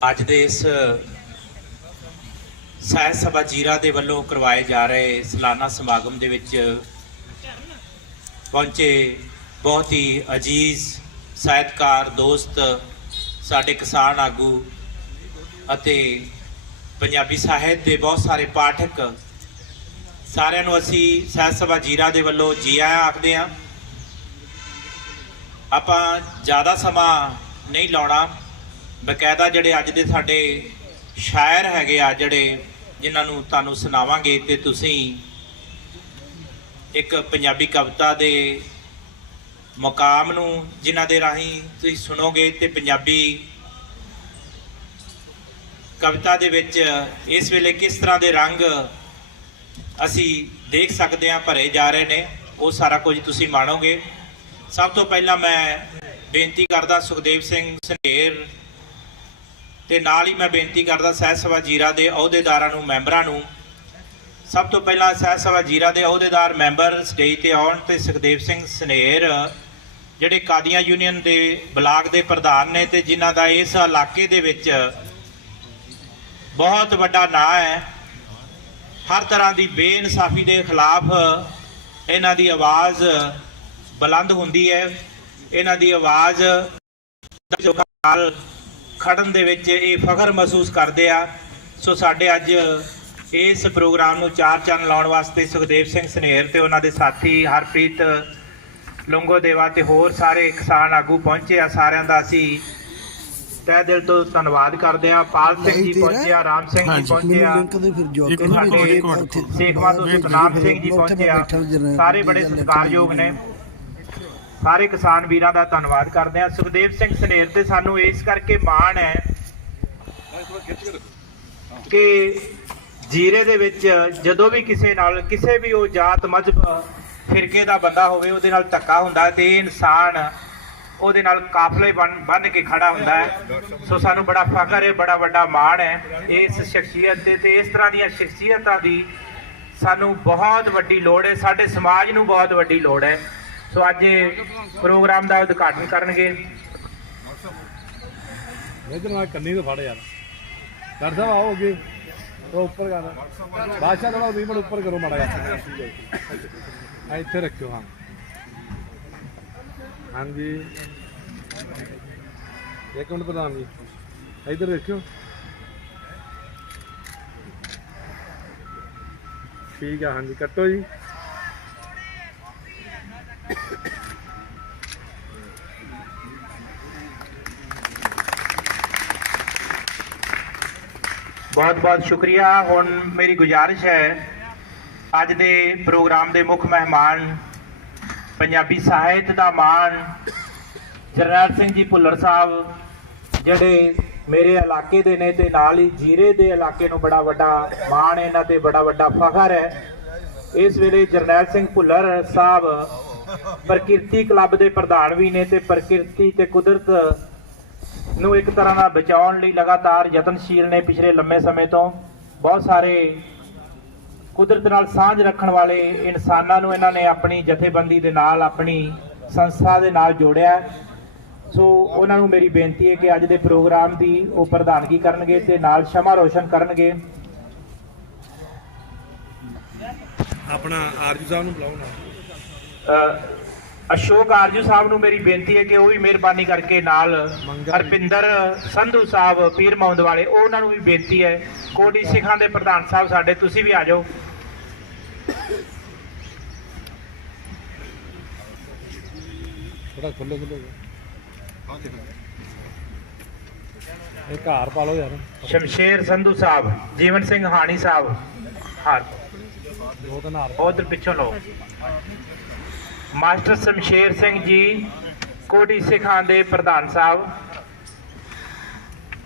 ਅੱਜ ਦੇ ਇਸ ਸਾਹਿਤ ਸਭਾ ਜੀਰਾ ਦੇ ਵੱਲੋਂ ਕਰਵਾਏ ਜਾ ਰਹੇ ਸਾਲਾਨਾ ਸਮਾਗਮ ਦੇ ਵਿੱਚ ਪਹੁੰਚੇ ਬਹੁਤ ਹੀ ਅਜੀਜ਼ ਸਾਹਿਤਕਾਰ, ਦੋਸਤ ਸਾਡੇ ਕਿਸਾਨ ਆਗੂ ਅਤੇ ਪੰਜਾਬੀ ਸਾਹਿਤ ਦੇ ਬਹੁਤ ਸਾਰੇ ਪਾਠਕ, ਸਾਰਿਆਂ ਨੂੰ ਅਸੀਂ ਸਾਹਿਤ ਸਭਾ ਜੀਰਾ ਦੇ ਵੱਲੋਂ ਜੀ ਆਇਆਂ ਆਖਦੇ ਹਾਂ। ਆਪਾਂ ਜ਼ਿਆਦਾ ਸਮਾਂ ਨਹੀਂ ਲਾਉਣਾ। ਬਕਾਇਦਾ ਜਿਹੜੇ ਅੱਜ ਦੇ ਸਾਡੇ ਸ਼ਾਇਰ ਹੈਗੇ ਆ, ਜਿਹੜੇ ਜਿਨ੍ਹਾਂ ਨੂੰ ਤੁਹਾਨੂੰ ਸੁਣਾਵਾਂਗੇ ਤੇ ਤੁਸੀਂ ਇੱਕ ਪੰਜਾਬੀ ਕਵਿਤਾ ਦੇ ਮੁਕਾਮ ਨੂੰ ਜਿਨ੍ਹਾਂ ਦੇ ਰਾਹੀਂ ਤੁਸੀਂ ਸੁਣੋਗੇ ਤੇ ਪੰਜਾਬੀ ਕਵਿਤਾ ਦੇ ਵਿੱਚ ਇਸ ਵੇਲੇ ਕਿਸ ਤਰ੍ਹਾਂ ਦੇ ਰੰਗ ਅਸੀਂ ਦੇਖ ਸਕਦੇ ਹਾਂ, ਭਰੇ ਜਾ ਰਹੇ ਨੇ, ਉਹ ਸਾਰਾ ਕੁਝ ਤੁਸੀਂ ਮਾਣੋਗੇ। ਸਭ ਤੋਂ ਪਹਿਲਾਂ ਮੈਂ ਬੇਨਤੀ ਕਰਦਾ ਸੁਖਦੇਵ ਸਿੰਘ ਸੰਘੇਰ ਤੇ ਨਾਲ ਹੀ ਮੈਂ ਬੇਨਤੀ ਕਰਦਾ ਸਹਿਤ ਸਭਾ ਜੀਰਾ ਦੇ ਅਹੁਦੇਦਾਰਾਂ ਨੂੰ, ਮੈਂਬਰਾਂ ਨੂੰ। ਸਭ ਤੋਂ ਪਹਿਲਾਂ ਸਹਿਤ ਸਭਾ ਜੀਰਾ ਦੇ ਅਹੁਦੇਦਾਰ ਮੈਂਬਰ ਸਟੇਜ ਤੇ ਆਉਣ ਤੇ ਸੁਖਦੇਵ ਸਿੰਘ ਸਨੇਰ, ਜਿਹੜੇ ਕਾਦੀਆਂ ਯੂਨੀਅਨ ਦੇ ਬਲਾਕ ਦੇ ਪ੍ਰਧਾਨ ਨੇ ਤੇ ਜਿਨ੍ਹਾਂ ਦਾ ਇਸ ਇਲਾਕੇ ਦੇ ਵਿੱਚ ਬਹੁਤ ਵੱਡਾ ਨਾਂ ਹੈ, ਹਰ ਤਰ੍ਹਾਂ ਦੀ ਬੇਇਨਸਾਫੀ ਦੇ ਖਿਲਾਫ ਇਹਨਾਂ ਦੀ ਆਵਾਜ਼ ਬੁਲੰਦ ਹੁੰਦੀ ਹੈ। ਇਹਨਾਂ ਦੀ ਆਵਾਜ਼ ਜੋ ਨਾਲ ਖੜਨ ਦੇ ਵਿੱਚ ਇਹ ਫਖਰ ਮਹਿਸੂਸ ਕਰਦੇ ਆ। ਸੋ ਸਾਡੇ ਅੱਜ ਇਸ ਪ੍ਰੋਗਰਾਮ ਨੂੰ ਚਾਰ ਚੰਨ ਲਾਉਣ ਵਾਸਤੇ ਸੁਖਦੇਵ ਸਿੰਘ ਸਨੇਰ ਤੇ ਉਹਨਾਂ ਦੇ ਸਾਥੀ ਹਰਪ੍ਰੀਤ ਲੰਗੋ ਦੇਵਾ ਤੇ ਹੋਰ ਸਾਰੇ ਕਿਸਾਨ ਆਗੂ ਪਹੁੰਚੇ ਆ। ਸਾਰਿਆਂ ਦਾ ਅਸੀਂ ਤਹਿ ਦਿਲ ਤੋਂ ਧੰਨਵਾਦ ਕਰਦੇ ਆ। ਪਾਲ ਸਿੰਘ ਜੀ ਪਹੁੰਚੇ ਆ ਰਾਮ ਸਿੰਘ ਜੀ ਪਹੁੰਚੇ ਆ। ਸੇਖਵਾਂ ਤੋਂ ਸਤਨਾਮ ਸਿੰਘ ਜੀ ਪਹੁੰਚੇ ਆ। ਸਾਰੇ ਬੜੇ ਸਤਿਕਾਰਯੋਗ ਨੇ। ਸਾਰੇ ਕਿਸਾਨ ਵੀਰਾਂ ਦਾ ਧੰਨਵਾਦ ਕਰਦੇ ਆ ਸੁਖਦੇਵ ਸਿੰਘ ਸਨੇਰ ਤੇ ਸਾਨੂੰ ਇਸ ਕਰਕੇ ਮਾਣ ਹੈ ਕਿ ਜੀਰੇ ਦੇ ਵਿੱਚ ਜਦੋਂ ਵੀ ਕਿਸੇ ਨਾਲ ਕਿਸੇ ਵੀ ਉਹ ਜਾਤ ਮਜ਼ਹਬ ਫਿਰਕੇ ਦਾ ਬੰਦਾ ਹੋਵੇ, ਉਹਦੇ ਨਾਲ ਧੱਕਾ ਹੁੰਦਾ ਹੈ ਤੇ ਇਹ ਇਨਸਾਨ ਉਹਦੇ ਨਾਲ ਕਾਫਲੇ ਬਣ ਬੰਨ ਕੇ ਖੜਾ ਹੁੰਦਾ ਹੈ। ਸੋ ਸਾਨੂੰ ਬੜਾ ਫਖਰ ਹੈ, ਬੜਾ ਵੱਡਾ ਮਾਣ ਹੈ ਇਸ ਸ਼ਖਸੀਅਤ ਤੇ ਤੇ ਇਸ ਤਰ੍ਹਾਂ ਦੀਆਂ ਸ਼ਖਸੀਅਤਾਂ ਦੀ ਸਾਨੂੰ ਬਹੁਤ ਵੱਡੀ ਲੋੜ ਹੈ। ਸਾਡੇ ਸਮਾਜ ਨੂੰ ਬਹੁਤ ਵੱਡੀ ਲੋੜ ਹੈ। ਸੋ ਅੱਜ ਪ੍ਰੋਗਰਾਮ ਦਾ ਉਦਘਾਟਨ ਕਰਨਗੇ। ਇਧਰ ਨਾਲ ਕੰਨੀ ਤੋਂ ਫੜ ਯਾਰ। ਕਰ ਸਾਹਿਬ, ਆਓ ਅੱਗੇ। ਉਹ ਉੱਪਰ ਕਰ। ਬਾਦਸ਼ਾਹ ਥੋੜਾ 20 ਮਿੰਟ ਉੱਪਰ ਕਰੋ ਮਾੜਾ ਆ ਇੱਥੇ ਰੱਖਿਓ, ਹਾਂ। ਹਾਂਜੀ। ਇੱਕ ਮਿੰਟ ਪ੍ਰਧਾਨ ਜੀ, ਇੱਧਰ ਦੇਖਿਓ। ਠੀਕ ਆ, ਹਾਂਜੀ। ਕੱਟੋ ਜੀ। ਬਹੁਤ ਬਹੁਤ ਸ਼ੁਕਰੀਆ। ਹੁਣ ਮੇਰੀ ਗੁਜ਼ਾਰਿਸ਼ ਹੈ, ਅੱਜ ਦੇ ਪ੍ਰੋਗਰਾਮ ਦੇ ਮੁੱਖ ਮਹਿਮਾਨ ਪੰਜਾਬੀ ਸਾਹਿਤ ਦਾ ਮਾਣ ਜਰਨੈਲ ਸਿੰਘ ਜੀ ਭੁੱਲਰ ਸਾਹਿਬ, ਜਿਹੜੇ ਮੇਰੇ ਇਲਾਕੇ ਦੇ ਨੇ ਤੇ ਨਾਲ ਹੀ ਜੀਰੇ ਦੇ ਇਲਾਕੇ ਨੂੰ ਬੜਾ ਵੱਡਾ ਮਾਣ ਇਹਨਾਂ ਤੇ ਬੜਾ ਵੱਡਾ ਫਖਰ ਹੈ। ਇਸ ਵੇਲੇ ਜਰਨੈਲ ਸਿੰਘ ਭੁੱਲਰ ਸਾਹਿਬ ਪ੍ਰਕਿਰਤੀ ਕਲੱਬ ਦੇ ਪ੍ਰਧਾਨ ਵੀ ਨੇ ਤੇ ਪ੍ਰਕਿਰਤੀ ਤੇ ਕੁਦਰਤ ਨੂੰ ਇੱਕ ਤਰ੍ਹਾਂ ਨਾਲ ਬਚਾਉਣ ਲਈ ਲਗਾਤਾਰ ਯਤਨਸ਼ੀਲ ਨੇ ਪਿਛਲੇ ਲੰਮੇ ਸਮੇਂ ਤੋਂ। ਬਹੁਤ ਸਾਰੇ ਕੁਦਰਤ ਨਾਲ ਸਾਂਝ ਰੱਖਣ ਵਾਲੇ ਇਨਸਾਨਾਂ ਨੂੰ ਇਹਨਾਂ ਨੇ ਆਪਣੀ ਜਥੇਬੰਦੀ ਦੇ ਨਾਲ, ਆਪਣੀ ਸੰਸਥਾ ਦੇ ਨਾਲ ਜੋੜਿਆ ਸੋ ਉਹਨਾਂ ਨੂੰ ਮੇਰੀ ਬੇਨਤੀ ਹੈ ਕਿ ਅੱਜ ਦੇ ਪ੍ਰੋਗਰਾਮ ਦੀ ਉਹ ਪ੍ਰਧਾਨਗੀ ਕਰਨਗੇ ਤੇ ਨਾਲ ਸ਼ਮਾ ਰੋਸ਼ਨ ਕਰਨਗੇ। ਆਪਣਾ ਆਰਜੂ ਸਾਹਿਬ ਨੂੰ ਬੁਲਾਓ ਅਸ਼ੋਕ ਆਰਜੂ ਸਾਹਿਬ ਨੂੰ ਮੇਰੀ ਬੇਨਤੀ ਹੈ ਕਿ ਉਹ ਵੀ ਮਿਹਰਬਾਨੀ ਕਰਕੇ ਨਾਲ ਹਰਪਿੰਦਰ ਸੰਧੂ ਸਾਹਿਬ ਪੀਰ ਮੌਂਦ ਵਾਲੇ ਉਹਨਾਂ ਨੂੰ ਵੀ ਬੇਨਤੀ ਹੈ। ਕੋਟੀ ਸਿੱਖਾਂ ਦੇ ਪ੍ਰਧਾਨ ਸਾਹਿਬ ਸਾਡੇ ਤੁਸੀਂ ਵੀ ਆ ਜਾਓ। ਥੋੜਾ ਖੁੱਲੋ ਖੁੱਲੋ ਇਹ ਘਰ ਪਾ ਲਓ ਯਾਰ। ਸ਼ਮਸ਼ੇਰ ਸੰਧੂ ਸਾਹਿਬ ਜੀਵਨ ਸਿੰਘ ਹਾਣੀ ਸਾਹਿਬ ਹਾਂ ਦੋ ਤਿੰਨ ਹਾਰ। ਉਧਰ ਪਿੱਛੋਂ ਲਓ। ਮਾਸਟਰ ਸ਼ਮਸ਼ੇਰ ਸਿੰਘ ਜੀ, ਕੋਟੀ ਸਿੱਖਾਂ ਦੇ ਪ੍ਰਧਾਨ ਸਾਹਿਬ,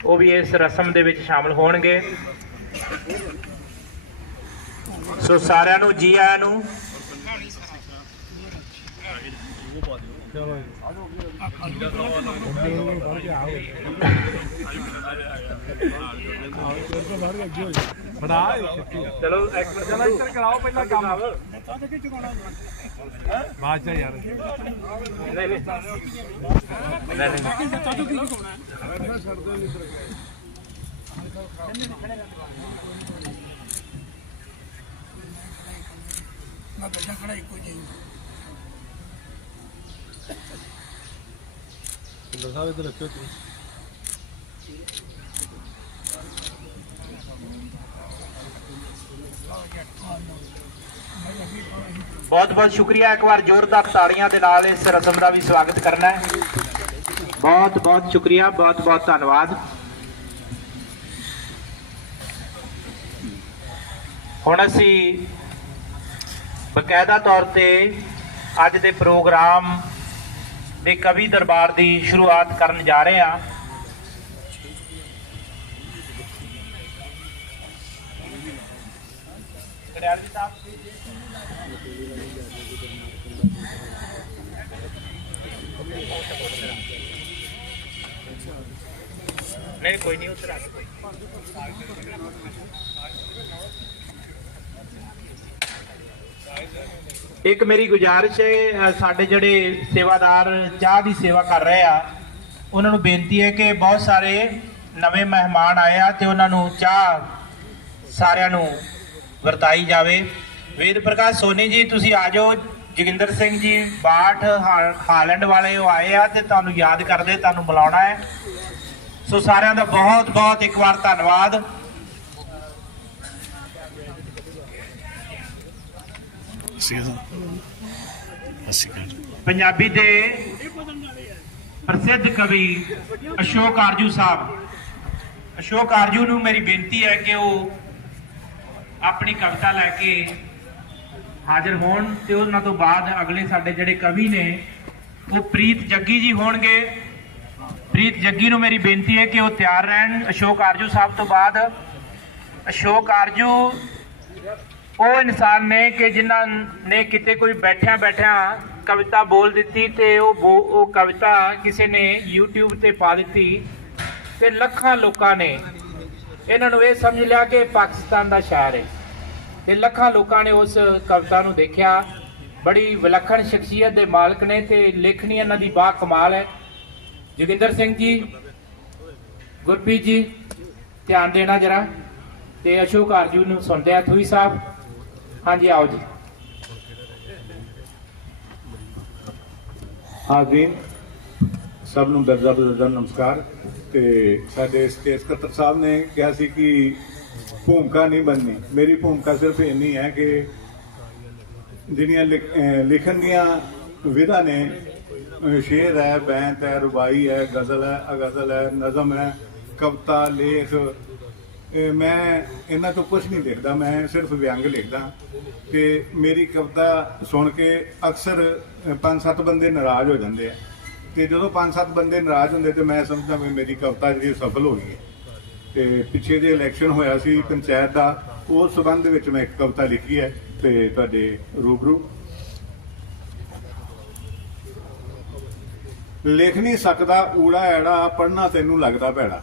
ਉਹ ਵੀ ਇਸ ਰਸਮ ਦੇ ਵਿੱਚ ਸ਼ਾਮਲ ਹੋਣਗੇ। ਸੋ ਸਾਰਿਆਂ ਨੂੰ, ਜੀ ਆਇਆਂ ਨੂੰ। ਚਲੋ, ਇੱਕ ਮਿੰਟ ਕਰਾਓ ਪਹਿਲਾਂ ਕੰਮ। ਬਾਦਸ਼ਾਹ ਯਾਰ ਨਹੀਂ ਨਹੀਂ ਨਹੀਂ, ਨਹੀਂ ਮੈਂ ਬੱਚਾ ਖੜਾ ਇੱਕੋ ਜਿਹਾ ਹੀ ਸੁੰਦਰ ਸਾਹਿਬ ਇੱਧਰ ਰੱਖਿਓ ਤੁਸੀਂ। ਬਹੁਤ ਬਹੁਤ ਸ਼ੁਕਰੀਆ ਇੱਕ ਵਾਰ ਜ਼ੋਰਦਾਰ ਤਾੜੀਆਂ ਦੇ ਨਾਲ ਇਸ ਰਸਮ ਦਾ ਵੀ ਸਵਾਗਤ ਕਰਨਾ ਹੈ। ਬਹੁਤ ਬਹੁਤ ਸ਼ੁਕਰੀਆ, ਬਹੁਤ ਬਹੁਤ ਧੰਨਵਾਦ। ਹੁਣ ਅਸੀਂ ਬਕਾਇਦਾ ਤੌਰ ਤੇ ਅੱਜ ਦੇ ਪ੍ਰੋਗਰਾਮ ਦੇ ਕਵੀ ਦਰਬਾਰ ਦੀ ਸ਼ੁਰੂਆਤ ਕਰਨ ਜਾ ਰਹੇ ਹਾਂ। ਕੜਿਆਲ ਸਾਹਿਬ ਨਹੀਂ, ਕੋਈ ਨਹੀਂ ਉਤਰਾ ਇੱਕ ਮੇਰੀ ਗੁਜ਼ਾਰਿਸ਼ ਹੈ ਸਾਡੇ ਜਿਹੜੇ ਸੇਵਾਦਾਰ, ਚਾਹ ਦੀ ਸੇਵਾ ਕਰ ਰਹੇ ਆ, ਉਹਨਾਂ ਨੂੰ ਬੇਨਤੀ ਹੈ ਕਿ ਬਹੁਤ ਸਾਰੇ ਨਵੇਂ ਮਹਿਮਾਨ ਆਏ ਆ ਤੇ ਉਹਨਾਂ ਨੂੰ ਚਾਹ ਸਾਰਿਆਂ ਨੂੰ ਵਰਤਾਈ ਜਾਵੇ। ਵੇਦ ਪ੍ਰਕਾਸ਼ ਸੋਨੀ ਜੀ, ਤੁਸੀਂ ਆ ਜਾਓ। ਜੋਗਿੰਦਰ ਸਿੰਘ ਜੀ, ਬਾਠ ਹਾ- ਹਾਲੈਂਡ ਵਾਲੇ ਉਹ ਆਏ ਆ ਤੇ ਤੁਹਾਨੂੰ ਯਾਦ ਕਰਦੇ, ਤੁਹਾਨੂੰ ਬੁਲਾਉਣਾ ਹੈ। ਸੋ ਸਾਰਿਆਂ ਦਾ ਬਹੁਤ ਬਹੁਤ ਇੱਕ ਵਾਰ ਧੰਨਵਾਦ। ਪੰਜਾਬੀ ਦੇ ਪ੍ਰਸਿੱਧ ਕਵੀ ਅਸ਼ੋਕ ਆਰਜੂ ਸਾਹਿਬ। ਅਸ਼ੋਕ ਆਰਜੂ ਨੂੰ ਮੇਰੀ ਬੇਨਤੀ ਹੈ ਕਿ ਉਹ ਆਪਣੀ ਕਵਿਤਾ ਲੈ ਕੇ ਹਾਜ਼ਰ ਹੋਣ ਤੇ ਉਹਨਾਂ ਤੋਂ ਬਾਅਦ ਅਗਲੇ ਸਾਡੇ ਜਿਹੜੇ ਕਵੀ ਨੇ, ਉਹ ਪ੍ਰੀਤ ਜੱਗੀ ਜੀ ਹੋਣਗੇ। ਪ੍ਰੀਤ ਜੱਗੀ ਨੂੰ ਮੇਰੀ ਬੇਨਤੀ ਹੈ ਕਿ ਉਹ ਤਿਆਰ ਰਹਿਣ। ਅਸ਼ੋਕ ਆਰਜੂ ਸਾਹਿਬ ਤੋਂ ਬਾਅਦ। ਅਸ਼ੋਕ ਆਰਜੂ, ਉਹ ਇਨਸਾਨ ਨੇ ਕਿ ਜਿਨ੍ਹਾਂ ਨੇ ਕਿਤੇ ਕੋਈ ਬੈਠਿਆਂ ਬੈਠਿਆਂ ਕਵਿਤਾ ਬੋਲ ਦਿੱਤੀ ਤੇ ਉਹ ਬੋ- ਉਹ ਕਵਿਤਾ ਕਿਸੇ ਨੇ YouTube ਤੇ ਪਾ ਦਿੱਤੀ ਤੇ ਲੱਖਾਂ ਲੋਕਾਂ ਨੇ ਇਹਨਾਂ ਨੂੰ ਇਹ ਸਮਝ ਲਿਆ ਕਿ ਪਾਕਿਸਤਾਨ ਦਾ ਸ਼ਾਇਰ ਹੈ। ਤੇ ਲੱਖਾਂ ਲੋਕਾਂ ਨੇ ਉਸ ਕਵਿਤਾ ਨੂੰ ਦੇਖਿਆ। ਬੜੀ ਵਿਲੱਖਣ ਸ਼ਖਸੀਅਤ ਦੇ ਮਾਲਕ ਨੇ ਤੇ ਲੇਖਣੀ ਇਹਨਾਂ ਦੀ ਬਾ ਕਮਾਲ ਹੈ। ਜੋਗਿੰਦਰ ਸਿੰਘ ਜੀ, ਗੁਰਪ੍ਰੀਤ ਜੀ, ਧਿਆਨ ਦੇਣਾ ਜਰਾ ਤੇ ਅਸ਼ੋਕ ਆਰਜੂ ਨੂੰ ਸੁਣਦੇ ਆ ਥੂਈ ਸਾਹਿਬ। ਹਾਂਜੀ, ਆਓ ਜੀ। ਹਾਜ਼ਰੀਨ ਸਭ ਨੂੰ ਦਰਜਾ ਬਦਰਜਾ ਨਮਸਕਾਰ। ਤੇ ਸਾਡੇ ਸਟੇਟ ਸਕੱਤਰ ਸਾਹਿਬ ਨੇ ਕਿਹਾ ਸੀ ਕਿ ਭੂਮਿਕਾ ਨਹੀਂ ਬਣਨੀ। ਮੇਰੀ ਭੂਮਿਕਾ ਸਿਰਫ ਇੰਨੀ ਹੈ ਕਿ ਜਿਹੜੀਆਂ ਲਿਖ- ਲਿਖਣ ਦੀਆਂ ਵਿਧਾ ਨੇ ਸ਼ੇਰ ਹੈ, ਬੈਂਤ ਹੈ, ਰੁਬਾਈ ਹੈ, ਗਜ਼ਲ ਹੈ, ਅਗਜ਼ਲ ਹੈ, ਨਜ਼ਮ ਹੈ, ਕਵਿਤਾ, ਲੇਖ ਮੈਂ ਇਹਨਾਂ ਤੋਂ ਕੁਝ ਨਹੀਂ ਲਿਖਦਾ, ਮੈਂ ਸਿਰਫ ਵਿਅੰਗ ਲਿਖਦਾ ਤੇ ਮੇਰੀ ਕਵਿਤਾ ਸੁਣ ਕੇ ਅਕਸਰ ਪੰਜ ਸੱਤ ਬੰਦੇ ਨਾਰਾਜ਼ ਹੋ ਜਾਂਦੇ ਆ। ਤੇ ਜਦੋਂ ਪੰਜ ਸੱਤ ਬੰਦੇ ਨਾਰਾਜ਼ ਹੁੰਦੇ ਤੇ ਮੈਂ ਸਮਝਦਾ ਵੀ ਮੇਰੀ ਕਵਿਤਾ ਜਿਹੜੀ ਸਫਲ ਹੋ ਗਈ ਹੈ। ਤੇ ਪਿੱਛੇ ਜੇ ਇਲੈਕਸ਼ਨ ਹੋਇਆ ਸੀ ਪੰਚਾਇਤ ਦਾ, ਉਸ ਸਬੰਧ ਵਿੱਚ ਮੈਂ ਇੱਕ ਕਵਿਤਾ ਲਿਖੀ ਹੈ ਤੇ ਤੁਹਾਡੇ ਰੂਬਰੂ। ਲਿਖ ਨਹੀਂ ਸਕਦਾ ਊੜਾ ਐੜਾ ਪੜਨਾ ਤੈਨੂੰ ਲੱਗਦਾ ਭੈੜਾ।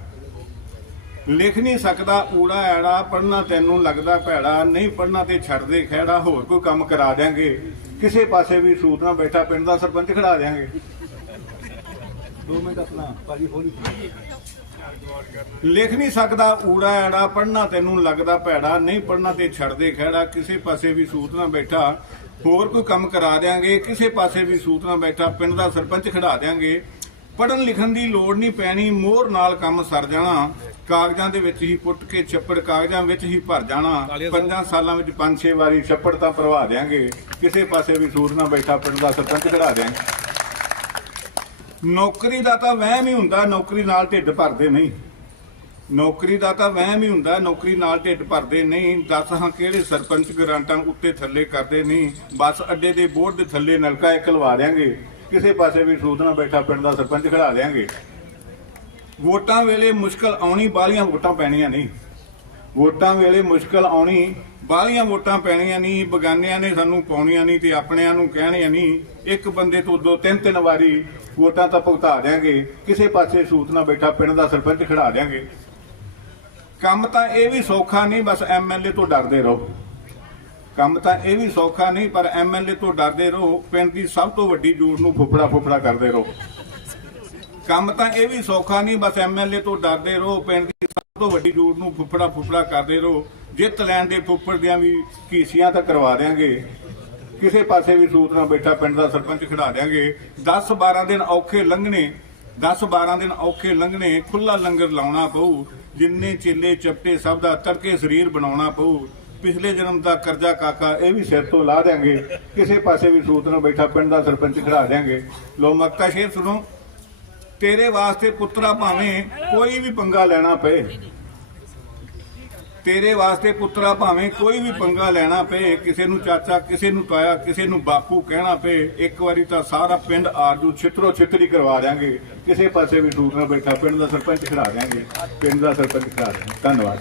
ਲਿਖ ਨਹੀਂ ਸਕਦਾ ਊੜਾ ਐੜਾ ਪੜਨਾ ਤੈਨੂੰ ਲੱਗਦਾ ਭੈੜਾ। ਨਹੀਂ ਪੜਨਾ ਤੇ ਛੱਡ ਦੇ ਖਹਿੜਾ, ਹੋਰ ਕੋਈ ਕੰਮ ਕਰਾ ਦਿਆਂਗੇ। ਕਿਸੇ ਪਾਸੇ ਵੀ ਸੂਤ ਨਾ ਬੈਠਾ, ਪਿੰਡ ਦਾ ਸਰਪੰਚ ਖੜਾ ਦਿਆਂਗੇ। ਦੋ ਮਿੰਟ ਆਪਣਾ ਭਾਜੀ ਹੋਲੀ ਲਿਖ ਨਹੀਂ ਸਕਦਾ, ਊੜਾ ਐੜਾ ਪੜਨਾ ਤੈਨੂੰ ਲੱਗਦਾ ਭੈੜਾ, ਨਹੀਂ ਪੜਨਾ ਤੇ ਛੱਡ ਦੇ ਖਹਿੜਾ, ਕਿਸੇ ਪਾਸੇ ਵੀ ਸੂਤ ਨਾ ਬੈਠਾ। ਹੋਰ ਕੋਈ ਕੰਮ ਕਰਾ ਦਿਆਂਗੇ, ਕਿਸੇ ਪਾਸੇ ਵੀ ਸੂਤ ਨਾ ਬੈਠਾ, ਪਿੰਡ ਦਾ ਸਰਪੰਚ ਖੜਾ ਦਿਆਂਗੇ। ਪੜਨ ਲਿਖਣ ਦੀ ਲੋੜ ਨਹੀਂ ਪੈਣੀ, ਮੋਹਰ ਨਾਲ ਕੰਮ ਸਰ ਜਾਣਾ। ਕਾਗਜ਼ਾਂ ਦੇ ਵਿੱਚ ਹੀ ਪੁੱਟ ਕੇ ਛੱਪੜ, ਕਾਗਜ਼ਾਂ ਵਿੱਚ ਹੀ ਭਰ ਜਾਣਾ। ਪੰਜਾਂ ਸਾਲਾਂ ਵਿੱਚ ਪੰਜ ਛੇ ਵਾਰੀ ਛੱਪੜ ਤਾਂ ਭਰਵਾ ਦਿਆਂਗੇ। ਕਿਸੇ ਪਾਸੇ ਵੀ ਸੂਤ ਨਾ ਬੈਠਾ, ਪਿੰਡ ਦਾ ਸਰਪੰਚ ਖੜਾ ਦਿਆਂਗੇ। ਨੌਕਰੀ ਦਾ ਤਾਂ ਵਹਿਮ ਹੀ ਹੁੰਦਾ, ਨੌਕਰੀ ਨਾਲ ਢਿੱਡ ਭਰਦੇ ਨਹੀਂ। ਨੌਕਰੀ ਦਾ ਤਾਂ ਵਹਿਮ ਹੀ ਹੁੰਦਾ, ਨੌਕਰੀ ਨਾਲ ਢਿੱਡ ਭਰਦੇ ਨਹੀਂ। ਦੱਸ ਹਾਂ ਕਿਹੜੇ ਸਰਪੰਚ ਗਰਾਂਟਾਂ ਉੱਤੇ ਥੱਲੇ ਕਰਦੇ ਨਹੀਂ। ਬਸ ਅੱਡੇ ਦੇ ਬੋਰਡ ਦੇ ਥੱਲੇ ਨਲਕਾ ਇੱਕ ਲਵਾ ਦਿਆਂਗੇ। ਕਿਸੇ ਪਾਸੇ ਵੀ ਸੂਤ ਨਾ ਬੈਠਾ ਪਿੰਡ ਦਾ ਸਰਪੰਚ ਖੜਾ ਦਿਆਂਗੇ। ਵੋਟਾਂ ਵੇਲੇ ਮੁਸ਼ਕਲ ਆਉਣੀ ਬਾਲੀਆਂ ਵੋਟਾਂ ਪੈਣੀਆਂ ਨਹੀਂ। ਵੋਟਾਂ ਵੇਲੇ ਮੁਸ਼ਕਲ ਆਉਣੀ ਬਾਲੀਆਂ ਵੋਟਾਂ ਪੈਣੀਆਂ ਨਹੀਂ, ਬਗਾਨਿਆਂ ਨੇ ਸਾਨੂੰ ਪਾਉਣੀਆਂ ਨਹੀਂ ਤੇ ਆਪਣਿਆਂ ਨੂੰ ਕਹਿਣੀਆਂ ਨਹੀਂ। ਇੱਕ ਬੰਦੇ ਤੋਂ ਦੋ, ਤਿੰਨ ਤਿੰਨ ਵਾਰੀ ਵੋਟਾਂ ਤਾਂ ਭੁਗਤਾ ਦਿਆਂਗੇ। ਕਿਸੇ ਪਾਸੇ ਸੂਤ ਨਾ ਬੈਠਾ, ਪਿੰਡ ਦਾ ਸਰਪੰਚ ਖੜਾ ਦਿਆਂਗੇ। ਕੰਮ ਤਾਂ ਇਹ ਵੀ ਸੌਖਾ ਨਹੀਂ, ਬਸ ਐਮਐਲਏ ਤੋਂ ਡਰਦੇ ਰਹੋ। ਕੰਮ ਤਾਂ ਇਹ ਵੀ ਸੌਖਾ ਨਹੀਂ, ਪਰ ਐਮਐਲਏ ਤੋਂ ਡਰਦੇ ਰਹੋ। ਪਿੰਡ ਦੀ ਸਭ ਤੋਂ ਵੱਡੀ ਜੂੜ ਨੂੰ ਫੁੱਫੜਾ ਫੁੱਫੜਾ ਕਰਦੇ ਰਹੋ। ਕੰਮ ਤਾਂ ਇਹ ਵੀ ਸੌਖਾ ਨਹੀਂ, ਬਸ ਐਮਐਲਏ ਤੋਂ ਡਰਦੇ ਰਹੋ। ਪਿੰਡ ਦੀ ਸਭ ਤੋਂ ਵੱਡੀ ਜੂੜ ਨੂੰ ਫੁੱਫੜਾ ਫੁੱਫੜਾ ਕਰਦੇ ਰਹੋ। ਜਿੱਤ ਲੈਣ ਦੇ ਫੁੱਫੜ ਦੀਆਂ ਵੀ ਕੀਸੀਆਂ ਤਾਂ ਕਰਵਾ ਦਿਆਂਗੇ। ਕਿਸੇ ਪਾਸੇ ਵੀ ਸੂਤ ਨਾ ਬੈਠਾ, ਪਿੰਡ ਦਾ ਸਰਪੰਚ ਖੜਾ ਦਿਆਂਗੇ। 10 12 ਦਿਨ ਔਖੇ ਲੰਘਣੇ 10 12 ਦਿਨ ਔਖੇ ਲੰਘਣੇ ਖੁੱਲਾ ਲੰਗਰ ਲਾਉਣਾ ਪਊ। ਜਿੰਨੇ ਚੇਲੇ ਚਪਟੇ ਸਭ ਦਾ ਤੜਕੇ ਸਰੀਰ ਬਣਾਉਣਾ ਪਊ। ਪਿਛਲੇ ਜਨਮ ਦਾ ਕਰਜ਼ਾ ਕਾਕਾ ਇਹ ਵੀ ਸਿਰ ਤੋਂ ਲਾ ਦਿਆਂਗੇ। ਕਿਸੇ ਪਾਸੇ ਵੀ ਸੂਤ ਨਾ ਬੈਠਾ, ਪਿੰਡ ਦਾ ਸਰਪੰਚ ਖੜਾ ਦਿਆਂਗੇ। ਲੋ ਮੱਕਾ ਸ਼ੇਰ ਸੁਣੋ। ਤੇਰੇ ਵਾਸਤੇ ਪੁੱਤਰਾ ਭਾਵੇਂ ਕੋਈ ਵੀ ਪੰਗਾ ਲੈਣਾ ਪਏ। ਤੇਰੇ ਵਾਸਤੇ ਪੁੱਤਰਾ ਭਾਵੇਂ ਕੋਈ ਵੀ ਪੰਗਾ ਲੈਣਾ ਪਏ, ਕਿਸੇ ਨੂੰ ਚਾਚਾ, ਕਿਸੇ ਨੂੰ ਤਾਇਆ, ਕਿਸੇ ਨੂੰ ਬਾਪੂ ਕਹਿਣਾ ਪਏ, ਇੱਕ ਵਾਰੀ ਤਾਂ ਸਾਰਾ ਪਿੰਡ ਆਰਜੂ ਛਿੱਤਰੋ ਛਿੱਤਰੀ ਕਰਵਾ ਦਿਆਂਗੇ। ਕਿਸੇ ਪਾਸੇ ਵੀ ਦੂਰ ਨਾ ਬੈਠਾ, ਪਿੰਡ ਦਾ ਸਰਪੰਚ ਖੜਾ ਦਿਆਂਗੇ। ਪਿੰਡ ਦਾ ਸਰਪੰਚ ਖੜਾ ਦਿਆਂਗੇ। ਧੰਨਵਾਦ।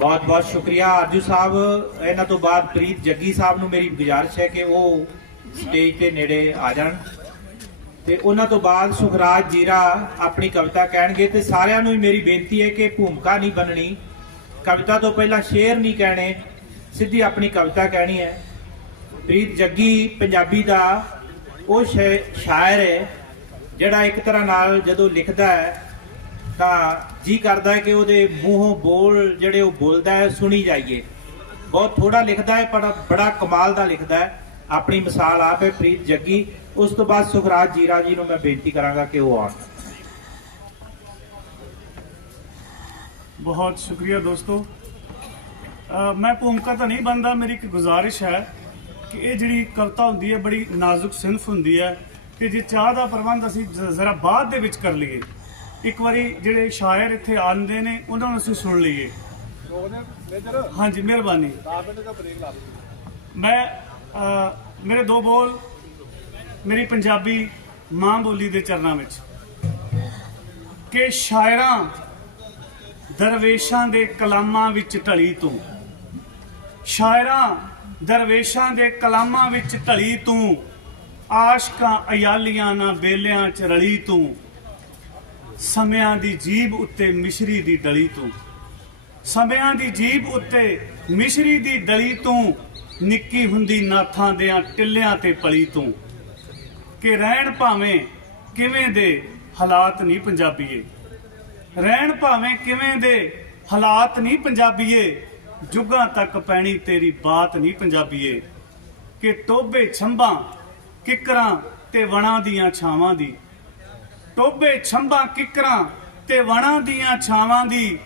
ਬਹੁਤ ਬਹੁਤ ਸ਼ੁਕਰੀਆ ਆਰਜੂ ਸਾਹਿਬ। ਇਹਨਾਂ ਤੋਂ ਬਾਅਦ ਪ੍ਰੀਤ ਜੱਗੀ ਸਾਹਿਬ ਨੂੰ ਮੇਰੀ ਗੁਜ਼ਾਰਿਸ਼ ਹੈ ਕਿ ਉਹ ਸਟੇਜ ਤੇ ਨੇੜੇ ਆ ਜਾਣ। ਤੇ ਉਹਨਾਂ ਤੋਂ ਬਾਅਦ ਸੁਖਰਾਜ ਜੀਰਾ ਆਪਣੀ ਕਵਿਤਾ ਕਹਿਣਗੇ ਤੇ ਸਾਰਿਆਂ ਨੂੰ ਹੀ ਮੇਰੀ ਬੇਨਤੀ ਹੈ ਕਿ ਭੂਮਿਕਾ ਨਹੀਂ ਬਣਨੀ ਕਵਿਤਾ ਤੋਂ ਪਹਿਲਾਂ ਸ਼ੇਰ ਨਹੀਂ ਕਹਿਣੇ, ਸਿੱਧੀ ਆਪਣੀ ਕਵਿਤਾ ਕਹਿਣੀ ਹੈ। ਪ੍ਰੀਤ ਜੱਗੀ ਪੰਜਾਬੀ ਦਾ ਉਹ ਸ਼ਾ- ਸ਼ਾਇਰ ਹੈ, ਜਿਹੜਾ ਇੱਕ ਤਰ੍ਹਾਂ ਨਾਲ ਜਦੋਂ ਲਿਖਦਾ ਹੈ, ਤਾਂ ਜੀ ਕਰਦਾ ਹੈ ਕਿ ਉਹਦੇ ਮੂੰਹੋਂ ਬੋਲ ਜਿਹੜੇ ਉਹ ਬੋਲਦਾ ਹੈ, ਸੁਣੀ ਜਾਈਏ। ਬਹੁਤ ਥੋੜਾ ਲਿਖਦਾ ਹੈ, ਪਰ ਬੜਾ ਕਮਾਲ ਦਾ ਲਿਖਦਾ ਹੈ। ਆਪਣੀ ਮਿਸਾਲ ਆਪ ਹੈ ਪ੍ਰੀਤ ਜੱਗੀ। ਉਸ ਤੋਂ ਬਾਅਦ ਸੁਖਰਾਜ ਜੀਰਾ ਜੀ ਨੂੰ ਮੈਂ ਬੇਨਤੀ ਕਰਾਂਗਾ ਕਿ ਉਹ ਆਉਣ। ਬਹੁਤ ਸ਼ੁਕਰੀਆ ਦੋਸਤੋ। ਮੈਂ ਭੂਮਿਕਾ ਤਾਂ ਨਹੀਂ ਬੰਦਾ ਮੇਰੀ ਇੱਕ ਗੁਜ਼ਾਰਿਸ਼ ਹੈ ਕਿ ਇਹ ਜਿਹੜੀ ਕਵਿਤਾ ਹੁੰਦੀ ਹੈ ਬੜੀ ਨਾਜ਼ੁਕ ਸਿਨਫ ਹੁੰਦੀ ਹੈ ਕਿ ਜੇ ਚਾਹ ਦਾ ਪ੍ਰਬੰਧ ਅਸੀਂ ਜ਼ਰਾ ਬਾਅਦ ਦੇ ਵਿੱਚ ਕਰ ਲਈਏ। ਇੱਕ ਵਾਰੀ ਜਿਹੜੇ ਸ਼ਾਇਰ ਇੱਥੇ ਆਉਂਦੇ ਨੇ ਉਹਨਾਂ ਨੂੰ ਅਸੀਂ ਸੁਣ ਲਈਏ। ਹਾਂਜੀ ਮਿਹਰਬਾਨੀ। 10 ਮਿੰਟ ਦਾ ਬ੍ਰੇਕ ਲਾ ਦਿਓ। ਮੈਂ ਮੇਰੇ ਦੋ ਬੋਲ, ਮੇਰੀ ਪੰਜਾਬੀ ਮਾਂ ਬੋਲੀ ਦੇ ਚਰਨਾਂ ਵਿੱਚ। ਕਿ ਸ਼ਾਇਰਾਂ ਦਰਵੇਸ਼ਾਂ ਦੇ ਕਲਾਮਾਂ ਵਿੱਚ ਢਲੀ ਤੂੰ। ਸ਼ਾਇਰਾਂ ਦਰਵੇਸ਼ਾਂ ਦੇ ਕਲਾਮਾਂ ਵਿੱਚ ਢਲੀ ਤੂੰ। ਆਸ਼ਕਾਂ ਅਯਾਲੀਆਂ ਨਾ ਬੇਲਿਆਂ ਚ ਰਲੀ ਤੂੰ। ਸਮਿਆਂ ਦੀ ਜੀਬ ਉੱਤੇ ਮਿਸ਼ਰੀ ਦੀ ਡਲੀ ਤੂੰ। ਸਮਿਆਂ ਦੀ ਜੀਬ ਉੱਤੇ ਮਿਸ਼ਰੀ ਦੀ ਡਲੀ ਤੋਂ ਨਿੱਕੀ ਹੁੰਦੀ ਨਾਥਾਂ ਦਿਆਂ ਟਿੱਲਿਆਂ ਤੇ ਪਲੀ ਤੋਂ। ਕਿ ਰਹਿਣ ਭਾਵੇਂ ਕਿਵੇਂ ਦੇ ਹਾਲਾਤ ਨਹੀਂ ਪੰਜਾਬੀਏ। ਰਹਿਣ ਭਾਵੇਂ ਕਿਵੇਂ ਦੇ ਹਾਲਾਤ ਨਹੀਂ ਪੰਜਾਬੀਏ, ਜੁਗਾਂ ਤੱਕ ਪੈਣੀ ਤੇਰੀ ਬਾਤ ਨਹੀਂ ਪੰਜਾਬੀਏ। ਕਿ ਟੋਬੇ ਛੰਬਾਂ ਕਿਕਰਾਂ ਤੇ ਵਣਾਂ ਦੀਆਂ ਛਾਵਾਂ ਦੀ। ਟੋਬੇ ਛੰਬਾਂ ਕਿਕਰਾਂ ਤੇ ਵਣਾਂ ਦੀਆਂ ਛਾਵਾਂ ਦੀ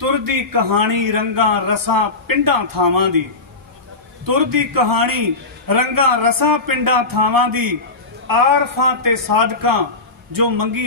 ਤੁਰਦੀ ਕਹਾਣੀ ਰੰਗਾਂ ਰਸਾਂ ਪਿੰਡਾਂ ਥਾਵਾਂ ਦੀ। ਤੁਰਦੀ ਕਹਾਣੀ ਰੰਗਾਂ ਰਸਾਂ ਪਿੰਡਾਂ ਥਾਵਾਂ ਦੀ। ਆਰਫਾਂ ਤੇ ਸਾਧਕਾਂ ਜੋ ਮੰਗੀਆਂ